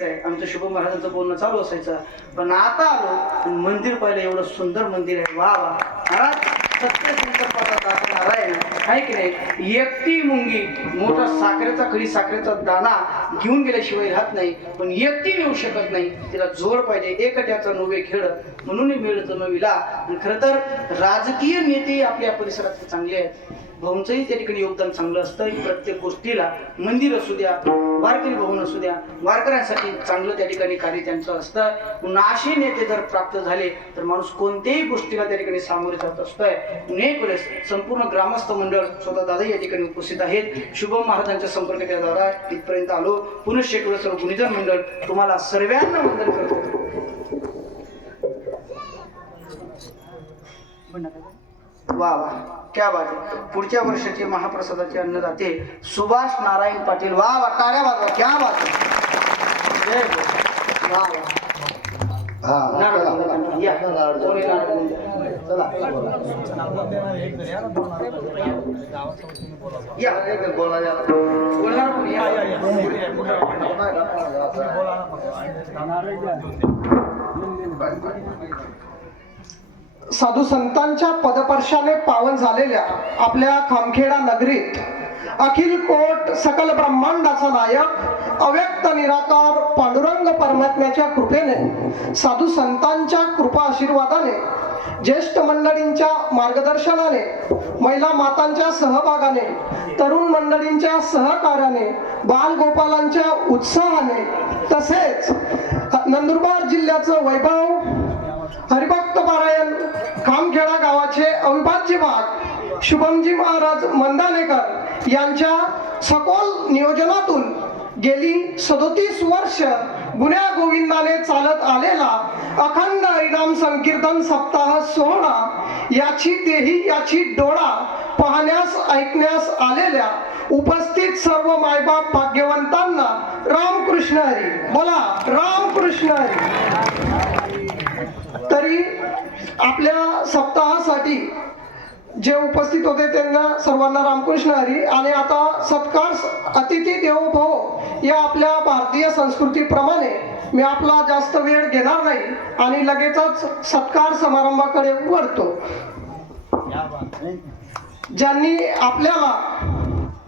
यायचं आहे आमचं शुभ महाराजांचं बोलणं चालू असायचं. पण आता आलो मंदिर पाहिलं एवढं सुंदर मंदिर आहे. वा वा. महाराज सत्य संकल्पाचा नारायण आहे की नाही? एकटी मुंगी मोठा साखरेचा खडी साखरेचा दाना घेऊन गेल्याशिवाय राहत नाही. पण एकटी नेऊ शकत नाही. तिला जोड पाहिजे. एकट्याचा नवे खेळ. म्हणून मिळत नवीला. आणि खरं तर राजकीय नेते आपल्या परिसरात चांगले आहेत. भाऊंचंही त्या ठिकाणी योगदान चांगलं असतं प्रत्येक गोष्टीला मंदिर असू द्या वारकरी भवन असू द्या वारकऱ्यांसाठी चांगलं त्या ठिकाणी कार्य त्यांचं असतं पुन्हा असे नेते जर प्राप्त झाले तर माणूस कोणत्याही गोष्टीला त्या ठिकाणी सामोरे जात असतोय. अनेक वेळेस संपूर्ण ग्रामस्थ मंडळ स्वतः दादा या ठिकाणी उपस्थित आहेत. शुभम महाराजांच्या संपर्क केल्याद्वारा इथपर्यंत आलो. पुनश्च एक वेळेस सर्व गुणिजन मंडळ तुम्हाला सर्वांना वंदन करतो. वा वा. क्या बात आहे पुढच्या वर्षाचे महाप्रसादाचे अन्नदाते सुभाष नारायण पाटील. वा वा. टाळ्या वाजवा क्या बात आहे बोल. वा वा. हा. साधू संतांच्या पदपर्शाने पावन झालेल्या आपल्या खामखेडा नगरीत अखिल कोट सकल ब्रह्मांडाचा नायक अव्यक्त निराकार पांडुरंग परमात्म्याच्या कृपेने साधू संतांच्या कृपा आशीर्वादाने ज्येष्ठ मंडळींच्या मार्गदर्शनाने महिला मातांच्या सहभागाने तरुण मंडळींच्या सहकार्याने बालगोपालांच्या उत्साहाने तसेच नंदुरबार जिल्ह्याचं वैभव हरिभक्त पारायण खामखेडा गावाचे अविभाज्य भाग शुभमजी महाराज मंदानेकर यांच्या सखोल नियोजनातून गेली सदोतीस वर्ष गुन्ह्या गोविंदाने चालत आलेला अखंड हरिनाम संकीर्तन सप्ताह सोहळा याची देही याची डोळा पाहण्यास ऐकण्यास आलेल्या उपस्थित सर्व मायबाप भाग्यवंतांना रामकृष्ण हरी. बोला रामकृष्ण हरी. तरी आपल्या सप्ताहासाठी जे उपस्थित होते त्यांना सर्वांना रामकृष्ण हरी आणि आता सत्कार अतिथी देवभव या आपल्या भारतीय संस्कृतीप्रमाणे मी आपला जास्त वेळ घेणार नाही आणि लगेचच सत्कार समारंभाकडे वळतो. ज्यांनी आपल्याला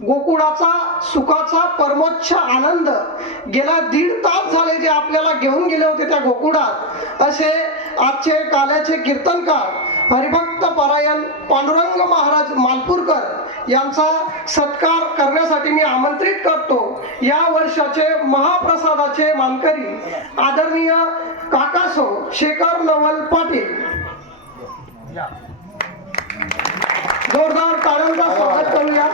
गोकुळाचा सुखाचा परमोच्च आनंद गेला दीड तास झाले जे आपल्याला घेऊन गेले होते त्या गोकुळात असे आजचे काल्याचे कीर्तनकार हरिभक्त परायण पांडुरंग महाराज मालपूरकर यांचा सत्कार करण्यासाठी मी आमंत्रित करतो. या वर्षाचे महाप्रसादाचे मानकरी आदरणीय काकासो शेखर नवल पाटील. जोरदार टाळ्यांचा स्वागत करूया.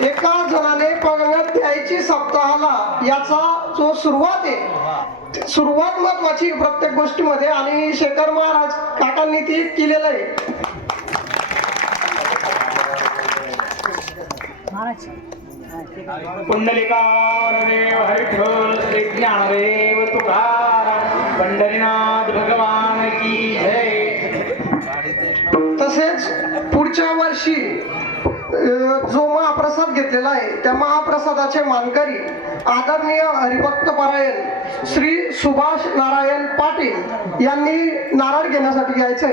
एका जणाने पंगत द्यायची सप्ताहाला याचा जो सुरुवात आहे सुरुवात महत्वाची प्रत्येक गोष्टीमध्ये आणि शेखर महाराज काकांनी ती केलेलं आहे. पुंडलिकादेव हरिठोल श्री ज्ञानदेव तुकाराम पंढरीनाथ भगवान की जय. तसेच पुढच्या वर्षी जो महाप्रसाद घेतलेला आहे त्या महाप्रसादाचे मानकरी आदरणीय हरिभक्त परायण श्री सुभाष नारायण पाटील यांनी नारळ घेण्यासाठी घ्यायचे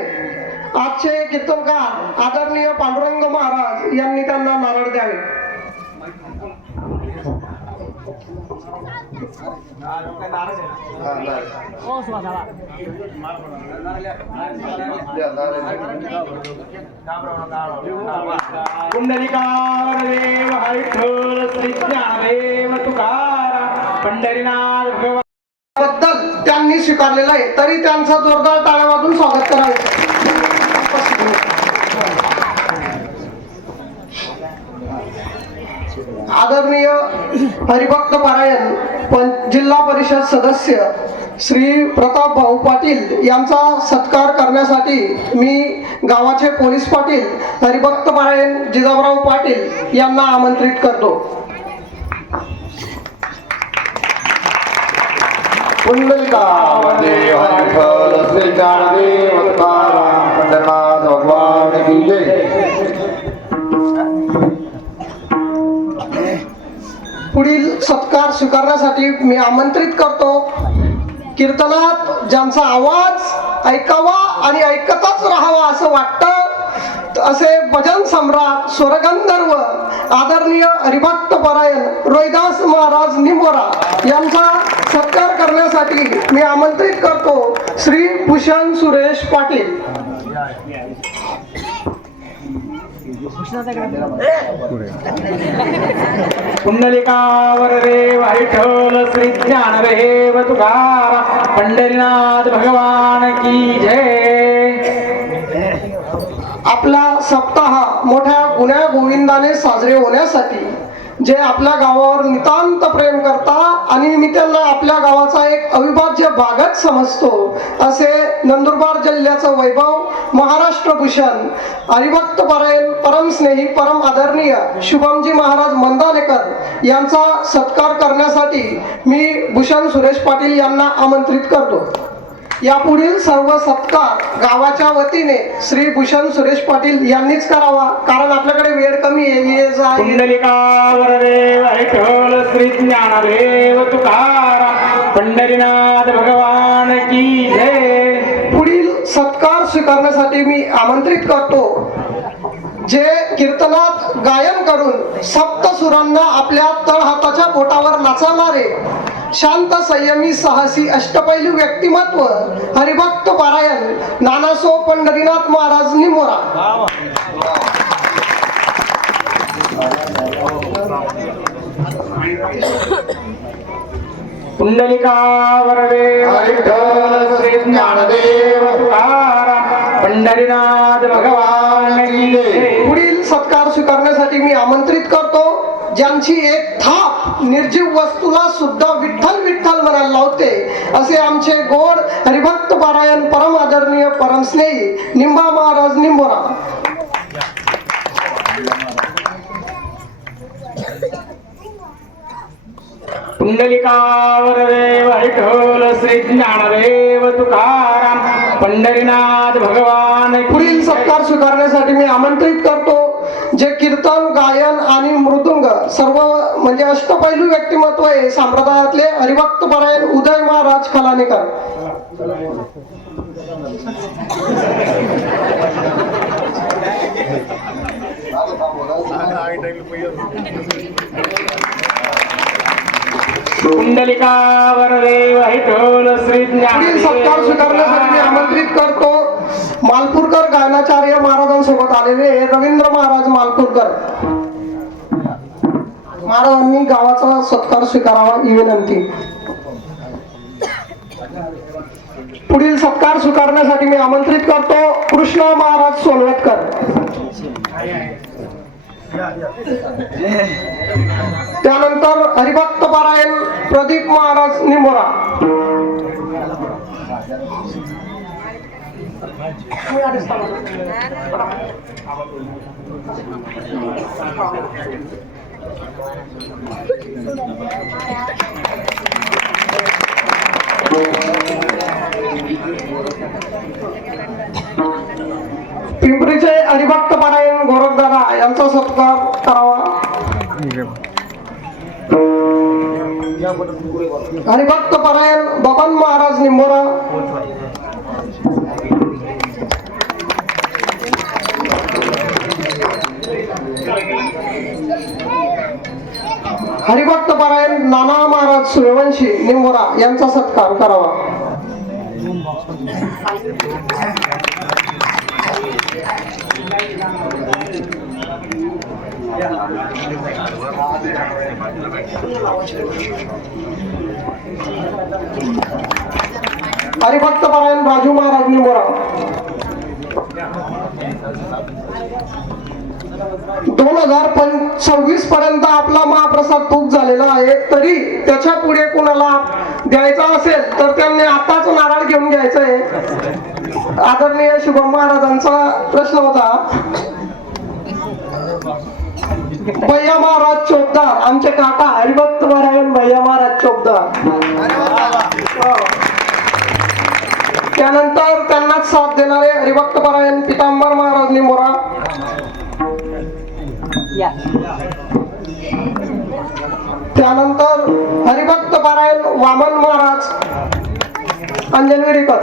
आजचे कीर्तनकार आदरणीय पांडुरंग महाराज यांनी त्यांना नारळ द्यावे. पुंडलिकार देव हरिठोल श्री ज्ञानदेव तुकाराम पंढरीनाथ भगवानबद्दल त्यांनी स्वीकारलेला आहे. तरी त्यांचा जोरदार टाळ्या वाजून स्वागत करायचं. आदरणीय हरिभक्त पारायण पण जिल्हा परिषद सदस्य श्री प्रताप भाऊ पाटील यांचा सत्कार करण्यासाठी मी गावाचे पोलीस पाटील हरिभक्त पारायण जिजाबराव पाटील यांना आमंत्रित करतो. पुढील सत्कार स्वीकारण्यासाठी मी आमंत्रित करतो. कीर्तनात ज्यांचा आवाज ऐकावा आणि ऐकतच राहावा असं वाटतं असे भजन सम्राट स्वरगंधर्व आदरणीय हरिभक्त परायण रोहिदास महाराज निमोरा यांचा सत्कार करण्यासाठी मी आमंत्रित करतो श्री भूषण सुरेश पाटील. कुंडलिकावर रे विठ्ठल श्री ज्ञानदेव तुकार पंढरीनाथ भगवान की जय. आपला सप्ताह मोठ्या गुण्या गोविंदाने साजरे होण्यासाठी जे आपल्या गावावर नितांत प्रेम करता आणि मी त्यांना आपल्या गावाचा एक अविभाज्य भागच समजतो. असे नंदुरबार जिल्ह्याचं वैभव महाराष्ट्र भूषण हरिभक्त परायण परमस्नेही परम आदरणीय शुभमजी महाराज मंदानेकर यांचा सत्कार करण्यासाठी मी भूषण सुरेश पाटील यांना आमंत्रित करतो. यापुढील सर्व सत्कार गावाच्या वतीने श्री भूषण सुरेश पाटील यांनीच करावा. कारण आपल्याकडे वेळ कमी श्री ज्ञानदेव तुकाराम पंढरीनाथ भगवान की जय. पुढील सत्कार स्वीकारण्यासाठी मी आमंत्रित करतो. जे कीर्तनात गायन करून सप्त सुरांना आपल्या तळहाताच्या बोटावर नाचवणारे शांत संयमी साहसी अष्टपैलू व्यक्तिमत्व हरिभक्त पारायण नानासो पंढरीनाथ महाराज निमोरा रे विठ्ठल श्री ज्ञानदेव पंढरीनाथ भगवान की जय. पुढील सत्कार स्वीकारण्यासाठी मी आमंत्रित करतो ज्यांची एक थाप निर्जीव वस्तूला सुद्धा विठ्ठल विठ्ठल म्हणायला लावते असे आमचे गोड हरिभक्त पारायण परम आदरणीय परम स्नेही निंबा महाराज निंबोरा कुंडलिकावर रे विठ्ठल श्री ज्ञानदेव तुकाराम पंढरीनाथ भगवान पुढील. सत्कार स्वीकारण्यासाठी मी आमंत्रित करतो जे कीर्तन गायन आणि मृदुंग सर्व म्हणजे अष्टपैलू व्यक्तिमत्व आहे संप्रदायातले हरिभक्त पारायण उदय महाराज खलानेकर. पुढील सत्कार स्वीकारण्यासाठी आमंत्रित करतो. मालपूरकर गायनाचार्य महाराजांसोबत आलेले रवींद्र महाराज मालपूरकर. महाराजांनी गावाचा सत्कार स्वीकारावा ही विनंती. पुढील सत्कार स्वीकारण्यासाठी मी आमंत्रित करतो कृष्ण महाराज सोनवतकर त्यानंतर हरिभक्त पारायण प्रदीप महाराज निंबोरा. पिंपरीचे हरिभक्त पारायण गोरखदादा यांचा सत्कार करावा हरिभक्त पारायण बबन महाराज निंबोरा हरिभक्त पारायण नाना महाराज सूर्यवंशी निंबोरा यांचा सत्कार करावा. हरिभक्त पारायण राजू महाराज निंबोरा. दोन हजार सव्वीस पर्यंत आपला महाप्रसाद खूप झालेला आहे. तरी त्याच्या पुढे कुणाला द्यायचा असेल तर त्यांनी आताच नारळ घेऊन घ्यायचं आहे आदरणीय शुभम महाराजांचा प्रश्न होता. भैया महाराज चोपदार आमचे काका हरिभक्त नारायण भैया महाराज चोपदार त्यानंतर त्यांनाच साथ देणारे हरिभक्त परायण पितांबर महाराज निमोरा त्यानंतर हरिभक्त पारायण वामन महाराज अंजनविरीकर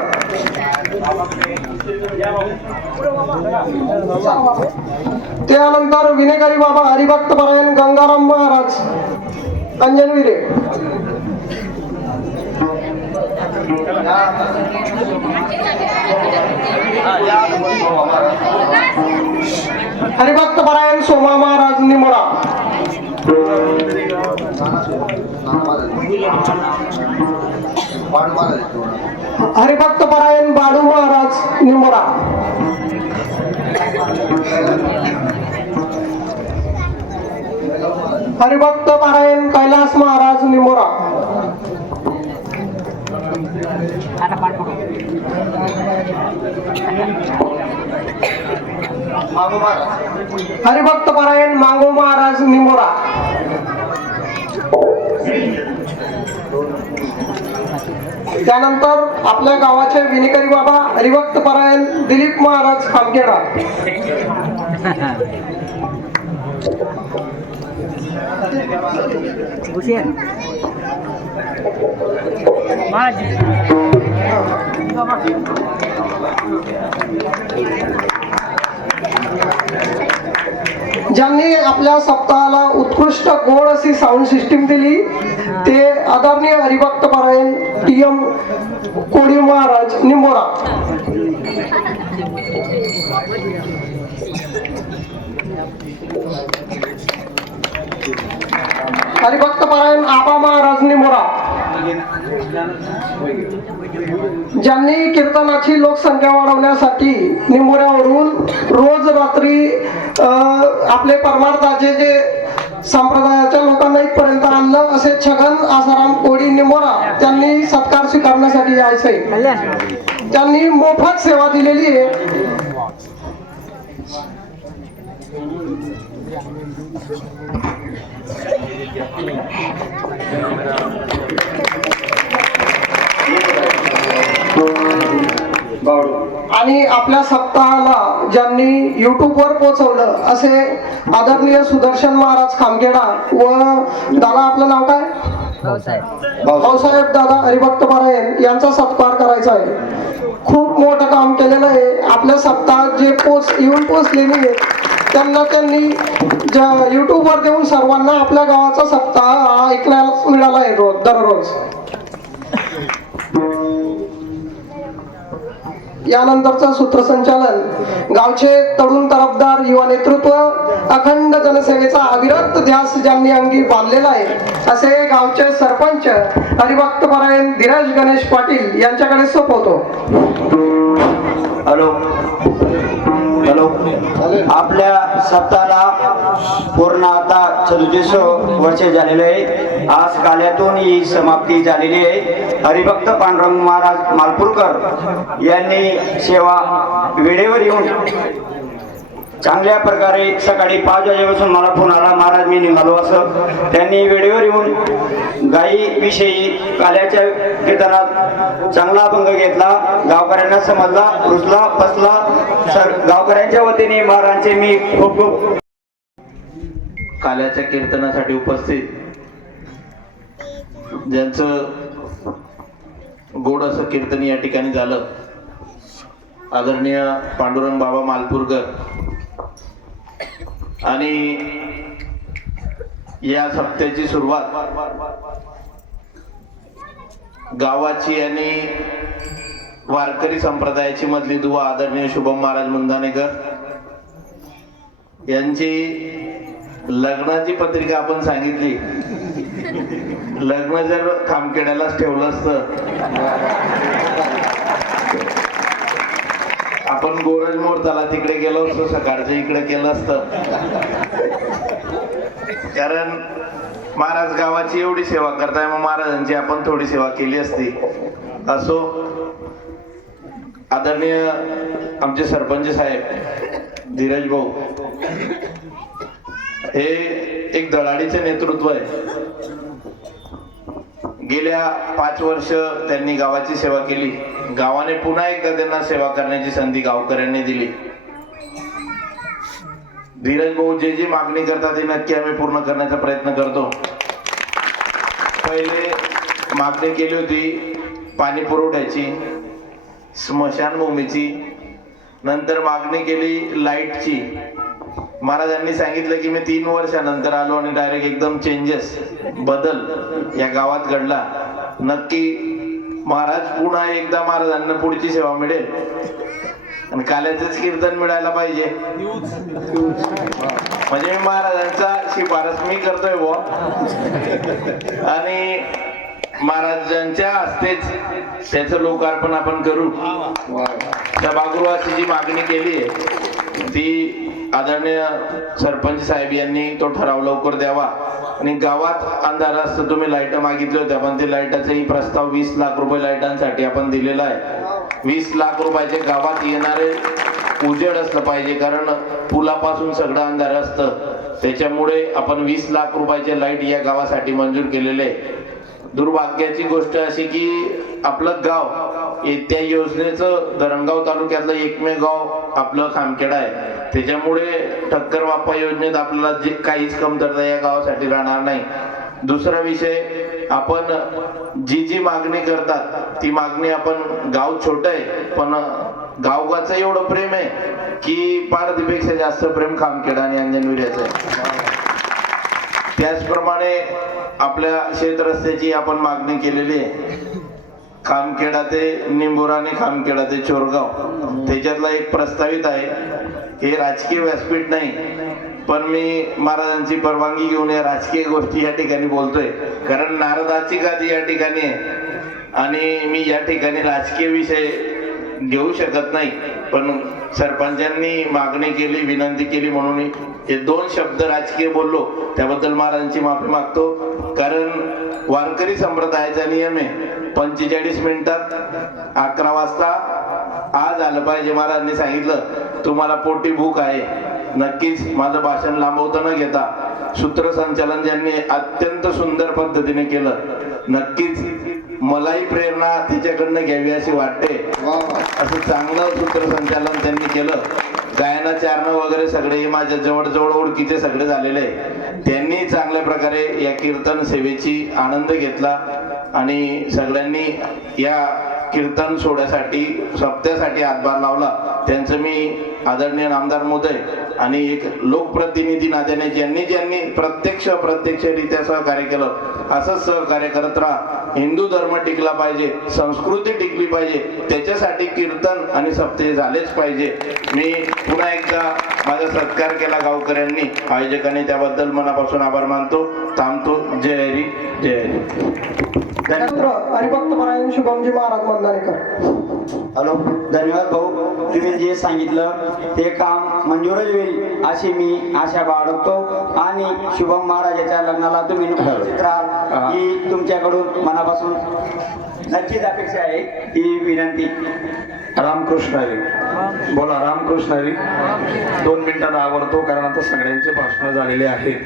त्यानंतर विनेकरी बाबा हरिभक्त पारायण गंगाराम महाराज अंजनविरे हरिभक्त पारायण सोमा महाराज हरिभक्त परायण बाळू महाराज निमोडा हरिभक्त पारायण कैलास महाराज निमोरा. हरिभक्त परायण मांगो महाराज निमोरा. त्यानंतर आपल्या गावाचे विनेकरी बाबा हरिभक्त परायण दिलीप महाराज खामखेडा. ज्यांनी आपल्या सप्ताहाला उत्कृष्ट गोड अशी साऊंड सिस्टीम दिली ते आदरणीय हरिभक्त पारायण टी एम कोडी महाराज निंबोरा. हरिभक्त पारायण आबा महाराज निंबोरा. ज्यांनी कीर्तनाची लोकसंख्या वाढवण्यासाठी निंबोऱ्यावरून रोज रात्री आपले परमार्थाचे जे संप्रदायाच्या लोकांना इथपर्यंत आणलं असे छगन आसाराम कोडी निंबोरा त्यांनी सत्कार स्वीकारण्यासाठी यायचंय त्यांनी मोफत सेवा दिलेली आहे. आणि आपल्या सप्ताहाला ज्यांनी युट्यूबवर पोहोचवलं असे आदरणीय सुदर्शन महाराज खामखेडा व दादा आपलं नाव काय? भाऊसाहेब. दादा हरिभक्त पारायण यांचा सत्कार करायचा आहे. खूप मोठं काम केलेलं आहे. आपल्या सप्ताहात जे पोच येऊन पोचलेली आहेत त्यांना त्यांनी युट्यूबवर देऊन सर्वांना आपल्या गावाचा सप्ताह ऐकण्याला मिळाला आहे रोज दररोज. यानंतरचं सूत्रसंचालन. गावचे तरुण तरफदार युवा नेतृत्व अखंड जनसेवेचा अविरत ध्यास ज्यांनी अंगी बांधलेला आहे असे गावचे सरपंच हरिभक्त परायण धीरज गणेश पाटील यांच्याकडे सोपवतो. हॅलो. झालो आपल्या सत्ताला पूर्ण आता सदुतीस वर्ष झालेले आहे. आज काल्यातून ही समाप्ती झालेली आहे. हरिभक्त पांडुरंग महाराज मालपूरकर यांनी सेवा वेळेवर येऊन चांगल्या प्रकारे सकाळी पाच वाजेपासून मला फोन आला महाराज मी निघालो. असं त्यांनी वेळेवर येऊन गायीविषयी काल्याच्या कीर्तनात चांगला अभंग घेतला गावकऱ्यांना समजला रुजला फसला सर गावकऱ्यांच्या वतीने महाराजांचे मी खूप खूप काल्याच्या कीर्तनासाठी उपस्थित. ज्यांचं गोड असं कीर्तन या ठिकाणी झालं आदरणीय पांडुरंग बाबा मालपूरकर. आणि या सप्त्याची सुरुवात गावाची आणि वारकरी संप्रदायाची मधली दुवा आदरणीय शुभम महाराज मुंदानेकर यांची लग्नाची पत्रिका आपण सांगितली. लग्न जर खामखेड्यालाच ठेवलं असतं आपण गोरज मोरताला तिकडे गेलो असतो सकाळचं इकडे केलं असतं. कारण महाराज गावाची एवढी सेवा करताय मग महाराजांची आपण थोडी सेवा केली असती. असो आदरणीय आमचे सरपंच साहेब धीरज भाऊ हे एक दलाडीचे नेतृत्व आहे. गेल्या पाच वर्ष त्यांनी गावाची सेवा केली. गावाने पुन्हा एकदा त्यांना सेवा करण्याची संधी गावकऱ्यांनी दिली. धीरज भाऊ जे जी मागणी करतात ती नक्की आम्ही पूर्ण करण्याचा प्रयत्न करतो. पहिले मागणी केली होती पाणी पुरवठ्याची स्मशानभूमीची. नंतर मागणी केली लाईटची. महाराजांनी सांगितलं की मी तीन वर्षानंतर आलो आणि डायरेक्ट एकदम चेंजेस बदल या गावात घडला. नक्की महाराज पुन्हा एकदा महाराजांना पुढची सेवा मिळेल. आणि काल्याचंच कीर्तन मिळायला पाहिजे. म्हणजे मी महाराजांचा शिफारस मी करतोय बुवा. आणि महाराजांच्या हस्तेच त्याच लोकार्पण आपण करू. सभागृहाची जी मागणी केली आहे. ती आदरणीय सरपंच साहेब यांनी तो ठराव लवकर द्यावा. आणि गावात अंधार असतं तुम्ही लाइट मागितली होत्या पण ते लाईटाचाही प्रस्ताव वीस लाख रुपये लाईटांसाठी आपण दिलेला आहे. वीस लाख रुपयाचे गावात येणारे उजेड असलं पाहिजे कारण पुलापासून सगळं अंधार असतं. त्याच्यामुळे आपण वीस लाख रुपयाचे लाइट या गावासाठी मंजूर केलेले आहे. दुर्भाग्याची गोष्ट अशी की आपलं गाव त्या योजनेचं धरणगाव तालुक्यातलं एकमेव गाव आपलं खामखेडा आहे. त्याच्यामुळे ठक्कर बाप्पा योजनेत आपल्याला जे काहीच कमतरता या गावासाठी राहणार नाही. दुसरा विषय आपण जी जी मागणी करतात ती मागणी आपण गाव छोट आहे पण गावगाचं एवढं प्रेम आहे की पारदीपेक्षा जास्त प्रेम खामखेडा आणि अंजनविऱ्याचं आहे. त्याचप्रमाणे आपल्या शेत रस्त्याची आपण मागणी केलेली आहे. खामखेडा ते निंबोरा आणि खामखेडा ते चोरगाव. त्याच्यातला एक प्रस्तावित आहे हे राजकीय व्यासपीठ नाही पण मी महाराजांची परवानगी घेऊन या राजकीय गोष्टी या ठिकाणी बोलतोय. कारण नारदाची गादी या ठिकाणी आहे आणि मी या ठिकाणी राजकीय विषय घेऊ शकत नाही. पण सरपंचांनी मागणी केली विनंती केली म्हणून हे दोन शब्द राजकीय बोललो त्याबद्दल महाराजांची माफी मागतो. कारण वारकरी संप्रदायाचा नियम आहे पंचेचाळीस मिनिटात अकरा वाजता आज आलं पाहिजे महाराजांनी सांगितलं तुम्हाला पोटी भूक आहे. नक्कीच माझं भाषण लांबवतं न घेता सूत्रसंचालन ज्यांनी अत्यंत सुंदर पद्धतीने केलं नक्कीच मलाही प्रेरणा तिच्याकडनं घ्यावी अशी वाटते. असं चांगलं सूत्रसंचालन त्यांनी केलं. गायना चारणं वगैरे सगळे हे माझ्या जवळजवळ ओळखीचे सगळे झालेले. आहे. त्यांनी चांगल्या प्रकारे या कीर्तन सेवेची आनंद घेतला. आणि सगळ्यांनी या कीर्तन सोहळ्यासाठी सप्त्यासाठी हातभार लावला. त्यांचं मी आदरणीय नामदार मोदय आणि एक लोकप्रतिनिधी नात्याने ज्यांनी ज्यांनी प्रत्यक्ष प्रत्यक्षरित्या सहकार्य केलं. असंच सहकार्य करत राहा. हिंदू धर्म टिकला पाहिजे संस्कृती टिकली पाहिजे त्याच्यासाठी कीर्तन आणि सप्ते झालेच पाहिजे. मी पुन्हा एकदा माझा सत्कार केला गावकऱ्यांनी. आयोजकांनी त्याबद्दल मनापासून आभार मानतो. थांबतो. जय हरी जय हरी. हरिभक्त परायण शुभमजी महाराज मंदानेकर हॅलो धन्यवाद भाऊ. तुम्ही जे सांगितलं ते काम मंजूरच होईल अशी मी आशा बाळगतो. आणि शुभम महाराजाच्या लग्नाला तुम्ही उपस्थित राहाल ही. तुमच्याकडून मनापासून नक्कीच अपेक्षा आहे ही विनंती. रामकृष्ण हरी. बोला रामकृष्ण हरी. दोन मिनिटात आवडतो कारण आता सगळ्यांचे भाषण झालेले आहेत.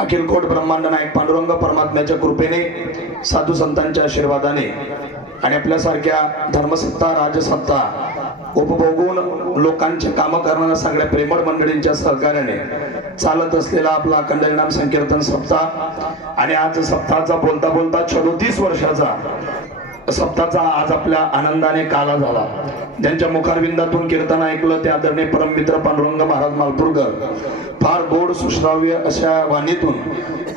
अखिल कोट ब्रह्मांड नायक पांडुरंग परमात्म्याच्या कृपेने साधू संतांच्या आशीर्वादाने आणि आपल्यासारख्या धर्मसत्ता राजसत्ता उपभोगून लोकांचे कामं करणाऱ्या सगळ्या प्रेमळ मंडळींच्या सहकार्याने चालत असलेला आपला अखंड नाम संकीर्तन सप्ताह. आणि आज सप्ताहाचा बोलता बोलता छदोतीस वर्षाचा सप्ताचा आज आपल्या आनंदाने काला झाला. ज्यांच्या मुखारविंदातून कीर्तन ऐकलं ते आदरणीय परममित्र पांडुरंग महाराज मालपूरकर. फार गोड सुश्राव्य अशा वाणीतून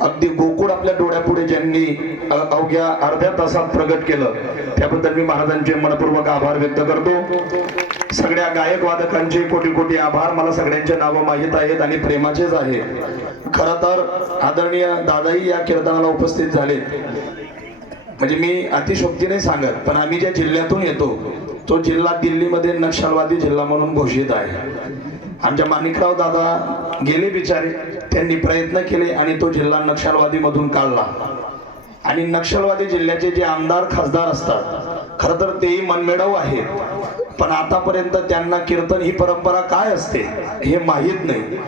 अगदी गोकुळ आपल्या डोळ्यापुढे ज्यांनी अवघ्या अर्ध्या तासात प्रगट केलं त्याबद्दल मी महाराजांचे मनपूर्वक आभार व्यक्त करतो. सगळ्या गायक वादकांचे कोटी कोटी आभार. मला सगळ्यांचे नावं माहीत आहेत आणि प्रेमाचेच आहे. खर तर आदरणीय दादाही या कीर्तनाला उपस्थित झाले म्हणजे मी अतिशोक्तीने सांगत पण आम्ही ज्या जिल्ह्यातून येतो तो जिल्हा दिल्लीमध्ये नक्षलवादी जिल्हा म्हणून घोषित आहे. आमच्या माणिकराव दादा गेले बिचारे त्यांनी प्रयत्न केले आणि तो जिल्हा नक्षलवादी मधून काढला. आणि नक्षलवादी जिल्ह्याचे जे आमदार खासदार असतात खर तर तेही मनमेळव आहेत पण आतापर्यंत त्यांना कीर्तन ही परंपरा काय असते हे माहीत नाही.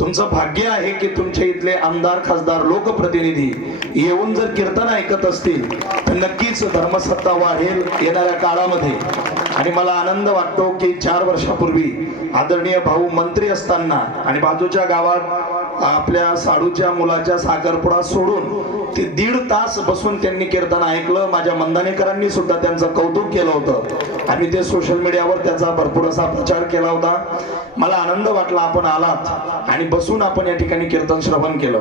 तुमचं भाग्य आहे की तुमच्या इथले आमदार खासदार लोकप्रतिनिधी येऊन जर कीर्तन ऐकत असतील तर नक्कीच धर्मसत्ता वाढेल येणाऱ्या काळामध्ये. आणि मला आनंद वाटतो की चार वर्षापूर्वी आदरणीय भाऊ मंत्री असताना आणि बाजूच्या गावात आपल्या साडूच्या मुलाच्या साखरपुडा सोडून ते दीड तास बसून त्यांनी कीर्तन ऐकलं. माझ्या मंदानेकरांनी सुद्धा त्यांचं कौतुक केलं होतं. आम्ही ते सोशल मीडियावर त्याचा भरपूर असा प्रचार केला होता. मला आनंद वाटला आपण आलात आणि बसून आपण या ठिकाणी कीर्तन श्रवण केलं.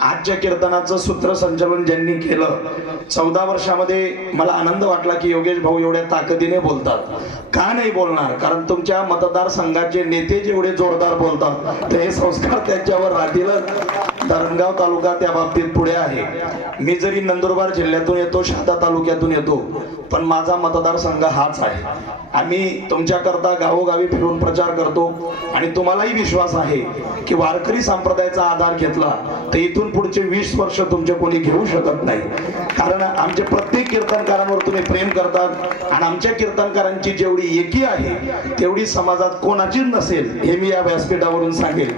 आजच्या कीर्तनाचं सूत्रसंचालन ज्यांनी केलं चौदा वर्षामध्ये मला आनंद वाटला की योगेश भाऊ एवढ्या ताकदीने बोलतात. का नाही बोलणार? कारण तुमच्या मतदारसंघाचे नेते जेवढे जोरदार बोलतात ते हे संस्कार त्यांच्यावर राहतीलच. धरणगाव तालुका त्या बाबतीत पुढे आहे. मी जरी नंदुरबार जिल्ह्यातून येतो शहादा तालुक्यातून येतो पण माझा मतदारसंघ हाच आहे. आम्ही तुमच्याकरता गावोगावी फिरून प्रचार करतो आणि तुम्हालाही विश्वास आहे की वारकरी संप्रदायाचा आधार घेतला तर इथून पुढचे वीस वर्ष तुमचे कोणी घेऊ शकत नाही. कारण आमचे प्रत्येक कीर्तनकारांवर तुम्ही प्रेम करतात आणि आमच्या कीर्तनकारांची जेवढी एकी आहे तेवढी समाजात कोणाचीच नसेल हे मी या व्यासपीठावरून सांगेल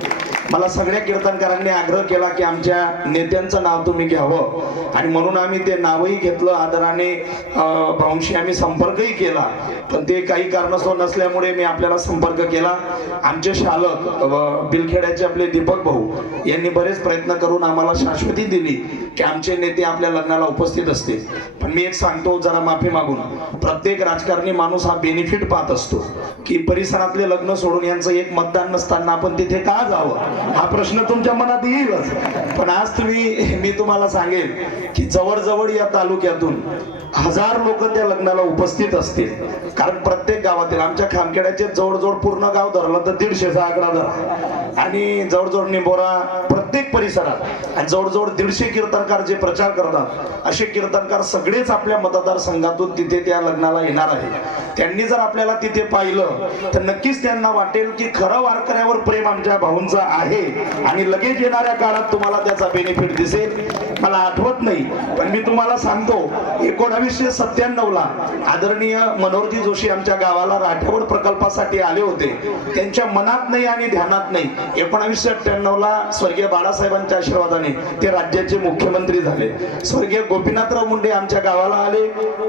मला सगळ्या कीर्तनकारांनी आग्रह केला की आमच्या नेत्यांचं नाव तुम्ही घ्यावं. आणि म्हणून आम्ही ते नावही घेतलं आदराने अं, भाऊंशी आम्ही संपर्कही केला. पण ते काही कारणास्तव नसल्यामुळे मी आपल्याला संपर्क केला. आमचे शालक बिलखेड्याचे आपले दीपक भाऊ यांनी बरेच प्रयत्न करून आम्हाला शाश्वती दिली. की आमचे नेते आपल्या लग्नाला उपस्थित असते. पण मी एक सांगतो जरा माफी मागून. प्रत्येक राजकारणी माणूस हा बेनिफिट पाहत असतो. की परिसरातले लग्न सोडून यांचं एक मतदान नसताना आपण तिथे का जावं? हा प्रश्न तुमच्या मनात येईलच. पण आज तुम्ही मी तुम्हाला सांगेन की जवळजवळ या तालुक्यातून हजार लोक त्या लग्नाला उपस्थित असतील. कारण प्रत्येक गावातील आमच्या खामखेड्याचे जवळजवळ पूर्ण गाव धरलं तर दीडशेचा आकडा धरा. आणि जवळजवळ निंबोरा प्रत्येक परिसरात आणि जवळजवळ दीडशे कीर्तनकार जे प्रचार करतात असे कीर्तनकार सगळेच आपल्या मतदारसंघातून तिथे त्या लग्नाला येणार आहे त्यांनी जर आपल्याला तिथे पाहिलं तर नक्कीच त्यांना वाटेल की खरं वारकऱ्यावर प्रेम आमच्या भाऊंचं आहे आणि लगेच येणाऱ्या काळात तुम्हाला त्याचा बेनिफिट दिसेल. मला आठवत नाही पण मी तुम्हाला सांगतो एकोणावीसशे सत्त्याण्णव ला आदरणीय मनोहरजी जोशी आमच्या गावाला राठवड प्रकल्पासाठी आले होते. त्यांच्या मनात नाही आणि ध्यानात नाही. एकोणावीसशे अठ्ठ्याण्णव ला स्वर्गीय बाळासाहेबांच्या आशीर्वादाने ते राज्याचे मुख्यमंत्री झाले. स्वर्गीय गोपीनाथराव मुंडे आमच्या गावाला आले.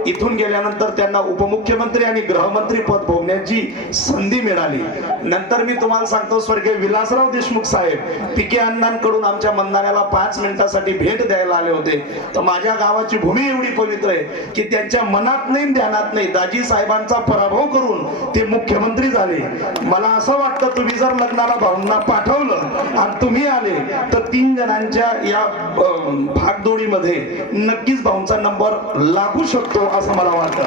इथून गेल्यानंतर त्यांना उपमुख्यमंत्री आणि गृहमंत्री पद भोगण्याची संधी मिळाली. नंतर मी तुम्हाला सांगतो स्वर्गीय विलासराव देशमुख साहेब पिके अण्णांकडून आमच्या मंदाऱ्याला पाच मिनिटासाठी भेट द्यायला आले होते. तर माझ्या गावाची भूमी एवढी पवित्र आहे की त्यांच्या मनात नाही ध्यानात नाही दाजी साहेबांचा पराभव करून ते मुख्यमंत्री झाले. मला असं वाटतं तुम्ही जर लग्नाला भाऊंना पाठवलं आणि तुम्ही आले तर तीन जणांच्या या भागदोडीमध्ये नक्कीच भाऊंचा नंबर लागू शकतो असं मला वाटतं.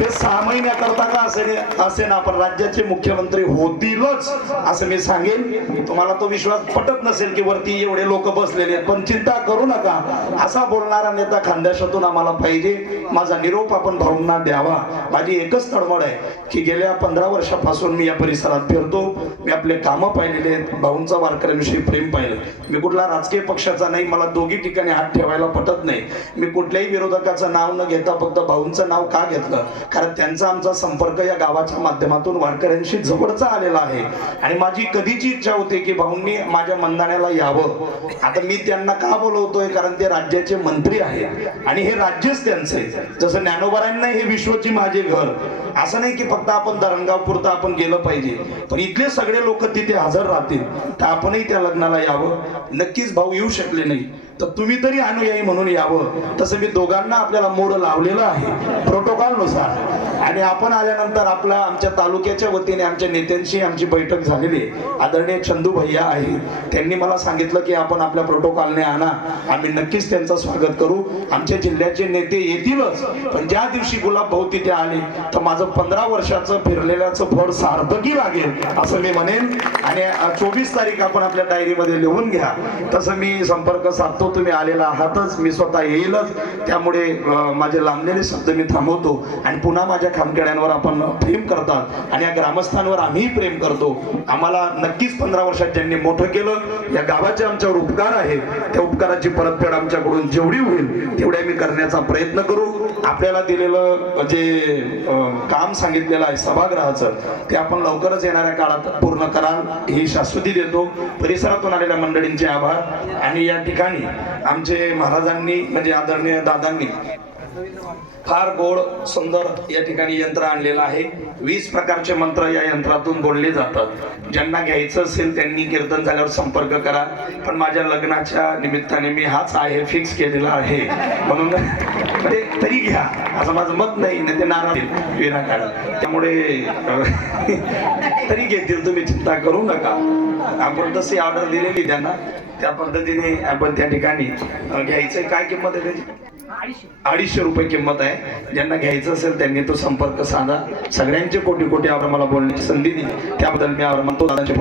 ते सहा महिन्याकरता का असे असे ना आपण राज्याचे मुख्यमंत्री होतीलच असं मी सांगेन. तुम्हाला तो विश्वास पटत नसेल की वरती एवढे लोक बसलेले आहेत. पण चिंता करू नका. असा बोलणारा नेता खानदेशातून आम्हाला पाहिजे. माझा निरोप आपण भाऊंना द्यावा. माझी एकच तळमळ आहे की गेल्या पंधरा वर्षापासून मी या परिसरात फिरतो. मी आपले कामं पाहिलेले आहेत. भाऊंचा वारकऱ्यांविषयी प्रेम पाहिलं. मी कुठला राजकीय पक्षाचा नाही. मला दोघी ठिकाणी हात ठेवायला पटत नाही. मी कुठल्याही विरोधकाचं नाव न घेता फक्त भाऊंचं नाव का घेतलं? कारण त्यांचा आमचा संपर्क या गावाच्या माध्यमातून वारकऱ्यांशी जवळचा आलेला आहे. आणि माझी कधीची इच्छा होती की भाऊंनी माझ्या मंदाण्याला यावं. आता मी त्यांना का बोलवतोय? कारण ते राज्याचे मंत्री आहेत. आणि हे राज्यच त्यांचं आहे. जसं ज्ञानोबारांना हे विश्वची माझे घर. असं नाही की फक्त आपण धरणगाव पुरतं आपण गेलं पाहिजे. पण इथले सगळे लोक तिथे हजर राहतील. तर आपणही त्या लग्नाला यावं. नक्कीच भाऊ येऊ शकले नाही. तर तुम्ही तरी अनुयायी म्हणून यावं. तसं मी दोघांना आपल्याला मोड लावलेलं आहे प्रोटोकॉलनुसार आणि आपण आल्यानंतर आपल्या आमच्या तालुक्याच्या वतीने आमच्या नेत्यांशी आमची बैठक झालेली आदरणीय चंदू भैया आहे त्यांनी मला सांगितलं की आपण आपल्या प्रोटोकॉलने आणा. आम्ही नक्कीच त्यांचं स्वागत करू. आमच्या जिल्ह्याचे नेते येतीलच पण ज्या दिवशी गुलाब भाऊ तिथे आले तर माझं पंधरा वर्षाचं फिरलेल्याचं फळ सार्थकी लागेल असं मी म्हणेन. आणि चोवीस तारीख आपण आपल्या डायरीमध्ये लिहून घ्या. तसं मी संपर्क साधतो. तुम्ही आलेला आहातच मी स्वतः येईलच. त्यामुळे माझे लांबलेले शब्द मी थांबवतो आणि पुन्हा माझ्या खामखेड्यांवर आपण प्रेम करतात आणि या ग्रामस्थांवर आम्हीही प्रेम करतो. आम्हाला नक्कीच पंधरा वर्षात ज्यांनी मोठं केलं या गावाचे आमच्यावर उपकार आहेत. त्या उपकाराची परतफेड आमच्याकडून जेवढी होईल तेवढ्या आम्ही करण्याचा प्रयत्न करू. आपल्याला दिलेलं म्हणजे, जे काम सांगितलेलं आहे सभागृहाचं ते आपण लवकरच येणाऱ्या काळात पूर्ण कराल ही शाश्वती देतो. परिसरातून आलेल्या मंडळींचे आभार. आणि या ठिकाणी आमचे महाराजांनी म्हणजे आदरणीय दादांनी फार गोड सुंदर या ठिकाणी यंत्र आणलेलं आहे. वीस प्रकारचे मंत्र या यंत्रातून बोलले जातात. ज्यांना घ्यायचं असेल त्यांनी कीर्तन झाल्यावर संपर्क करा. पण माझ्या लग्नाच्या निमित्ताने मी हाच आहे फिक्स केलेला आहे. म्हणून म्हणजे तरी घ्या. असं माझं मत नाही नाही ते नाराज विनाकारण त्यामुळे तरी घेतील तुम्ही चिंता करू नका. आपण तशी ऑर्डर दिलेली त्यांना त्या पद्धतीने आपण त्या ठिकाणी घ्यायचं काय किंमत आहे त्याची? अडीचशे रुपये किंमत आहे. ज्यांना घ्यायचं असेल त्यांनी तो संपर्क साधा. सगळ्यांचे कोटी कोटी आभार मला बोलण्याची संधी दिली. त्याबद्दल मी आभार मानतो. दादांचे